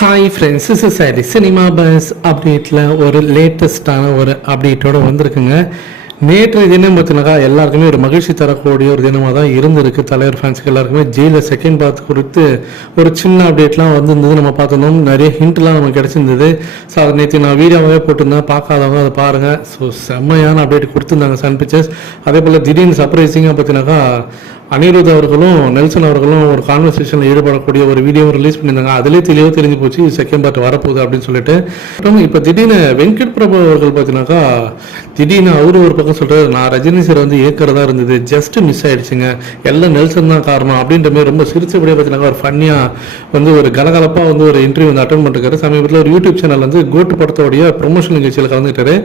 Hi friends is sorry cinema buzz அப்டேட்டில் ஒரு லேட்டஸ்ட்டான ஒரு அப்டேட்டோட வந்திருக்குங்க. நேற்று தினம் பார்த்தீங்கன்னாக்கா எல்லாருக்குமே ஒரு மகிழ்ச்சி தரக்கூடிய ஒரு தினமாக தான் இருந்திருக்கு. தலைவர் ஃபேன்ஸுக்கு எல்லாருக்குமே ஜெயிலில் செகண்ட் பார்த்து கொடுத்து ஒரு சின்ன அப்டேட்லாம் வந்திருந்தது. நம்ம பார்த்துருந்தோம். நிறைய ஹிண்ட்லாம் நமக்கு கிடச்சிருந்தது. ஸோ அதை நேற்று நான் வீடியோவே போட்டிருந்தேன். பார்க்காதவங்க அதை பாருங்கள் ஸோ செம்மையான அப்டேட் கொடுத்துருந்தாங்க சன் பிக்சர்ஸ் அதே போல் திடீர்னு சர்ப்ரைசிங்காக பார்த்தீங்கன்னாக்கா அனிருத் அவர்களும் நெல்சன் அவர்களும் ஒரு கான்வர்சேஷனில் ஈடுபடக்கூடிய ஒரு வீடியோ ரிலீஸ் பண்ணியிருந்தாங்க. அதிலே தெளிவாக தெரிஞ்சு போச்சு செகண்ட் பார்ட் வரப்போகுது அப்படின்னு சொல்லிட்டு. அப்புறம் இப்போ திடீர்னு வெங்கட் பிரபு அவர்கள் பார்த்தீங்கன்னாக்கா திடீர்னு அவரு ஒரு பக்கம் சொல்கிறார் நான் ரஜினி சார் வந்து ஏற்கிறதா இருந்தது ஜஸ்ட் மிஸ் ஆயிடுச்சுங்க. எல்லாம் நெல்சன் தான் காரணம் அப்படின்ற மாதிரி ரொம்ப சிரிச்சபடியே பார்த்தீங்கன்னா ஒரு ஃபன்னியாக வந்து ஒரு கலகலப்பாக வந்து ஒரு இன்டர்வியூ வந்து அட்டன் பண்ணிருக்காரு. சமீபத்தில் ஒரு யூடியூப் சேனல் வந்து கோட்டு படத்தோடைய ப்ரொமோஷன் நிகழ்ச்சியில் கலந்துட்டாரு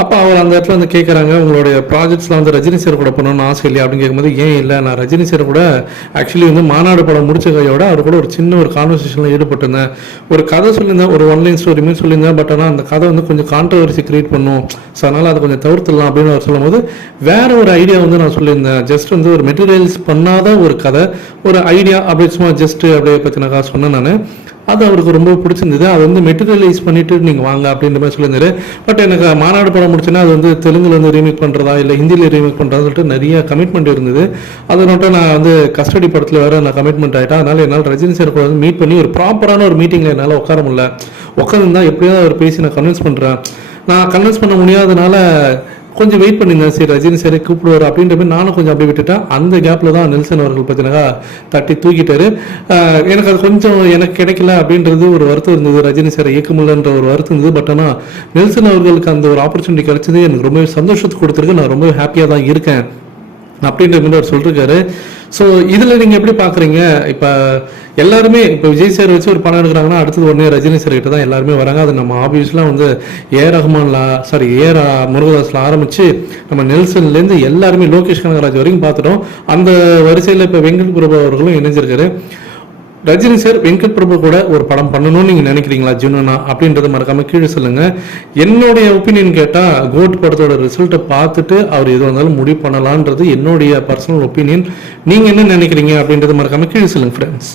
அப்போ அவர் அந்த இடத்துல வந்து கேட்குறாங்க உங்களுடைய ப்ராஜெக்ட்ஸ்லாம் வந்து ரஜினி சார் கூட பண்ணணும்னு ஆசை இல்லையா அப்படின்னு கேட்கும்போது ஏன் இல்லை நான் ரஜினி சார் கூட ஆக்சுவலி வந்து மாநாடு படம் முடிச்ச கையோட அவர் கூட ஒரு சின்ன ஒரு கான்வர்சேஷனில் ஈடுபட்டிருந்தேன். ஒரு கதை சொல்லியிருந்தேன் ஒரு ஒன்லைன் ஸ்டோரி மாதிரி சொல்லியிருந்தேன் பட் ஆனால் அந்த கதை வந்து கொஞ்சம் கான்ட்ரவர்சி கிரியேட் பண்ணும். ஸோ அதனால் அதை கொஞ்சம் தவிர்த்துடலாம் அப்படின்னு அவர் சொல்லும்போது வேற ஒரு ஐடியா வந்து நான் சொல்லியிருந்தேன். ஜஸ்ட் வந்து ஒரு மெட்டீரியல்ஸ் பண்ணாத ஒரு கதை ஒரு ஐடியா அப்படி சும்மா ஜஸ்ட் அப்படியே பற்றினாக்கா சொன்னேன் நான். அது அவருக்கு ரொம்ப பிடிச்சிருந்தது. அது வந்து மெட்டீரியலைஸ் பண்ணிட்டு நீங்கள் வாங்க அப்படின்ற மாதிரி சொல்லியிருந்தாரு. பட் எனக்கு மாநாடு படம் முடிச்சுன்னா அது வந்து தெலுங்குல வந்து ரீமேக் பண்ணுறதா இல்லை ஹிந்தியில் ரீமேக் பண்ணுறதா சொல்லிட்டு நிறைய கமிட்மெண்ட் இருந்தது. அதை மட்டும் நான் வந்து கஸ்டடி படத்தில் வேறு நான் கமிட்மெண்ட் ஆகிட்டேன் அதனால் என்னால் ரஜினி சார் கூட வந்து மீட் பண்ணி ஒரு ப்ராப்பரான ஒரு மீட்டிங்கில் என்னால் உட்கார முடியல. உட்காந்துருந்தா எப்படியாவது அவர் பேசி நான் கன்வின்ஸ் பண்ணுறேன் நான் கன்வின்ஸ் பண்ண முடியாதனால கொஞ்சம் வெயிட் பண்ணியிருந்தேன் சரி ரஜினி சரி கூப்பிடுவார் அப்படின்ற மாதிரி நானும் கொஞ்சம் அப்படியே விட்டுட்டேன். அந்த கேப்பில் தான் நெல்சன் அவர்கள் பார்த்தீங்கன்னா தட்டி தூக்கிட்டாரு. எனக்கு அது கொஞ்சம் எனக்கு கிடைக்கல அப்படின்றது ஒரு வருத்தம் இருந்தது. ரஜினி சாரை இயக்கமில்லன்ற ஒரு வருத்தம் இருந்தது. பட் ஆனால் நெல்சன் அவர்களுக்கு அந்த ஒரு ஆப்பர்ச்சுனிட்டி கிடைச்சது எனக்கு ரொம்ப சந்தோஷத்தை கொடுத்துருக்கு. நான் ரொம்ப ஹாப்பியாக தான் இருக்கேன். அப்படின்ற மாதிரி அவர் சொல்லிருக்காரு. ஸோ இதில் நீங்கள் எப்படி பார்க்குறீங்க இப்போ எல்லாருமே இப்போ விஜய் சார் வச்சு ஒரு படம் எடுக்கிறாங்கன்னா அடுத்தது உடனே ரஜினி சார் கிட்ட தான் எல்லாருமே வராங்க. அது நம்ம ஆப்வியஸ்லாம் வந்து ஏ ரஹ்மான்ல சாரி ஏ ரா முருகதாஸ்ல ஆரம்பித்து நம்ம நெல்சன்லேருந்து எல்லாருமே லோகேஷ் கனகராஜ் வரைக்கும் பார்த்துட்டோம் அந்த வரிசையில் இப்போ வெங்கட் பிரபு அவர்களும் இணைஞ்சிருக்காரு. ரஜினி சார் வெங்கட் பிரபு கூட ஒரு படம் பண்ணணும்னு நீங்க நினைக்கிறீங்களா ஜுனனா? அப்படின்றத மறக்காம கீழே சொல்லுங்க. என்னுடைய ஒப்பீனியன் கேட்டா கோட் படத்தோட ரிசல்ட்டை பார்த்துட்டு அவர் எது வந்தாலும் முடிவு பண்ணலான்றது என்னுடைய பர்சனல் ஒப்பீனியன் நீங்க என்ன நினைக்கிறீங்க அப்படின்றத மறக்காம கீழே சொல்லுங்க ஃப்ரெண்ட்ஸ்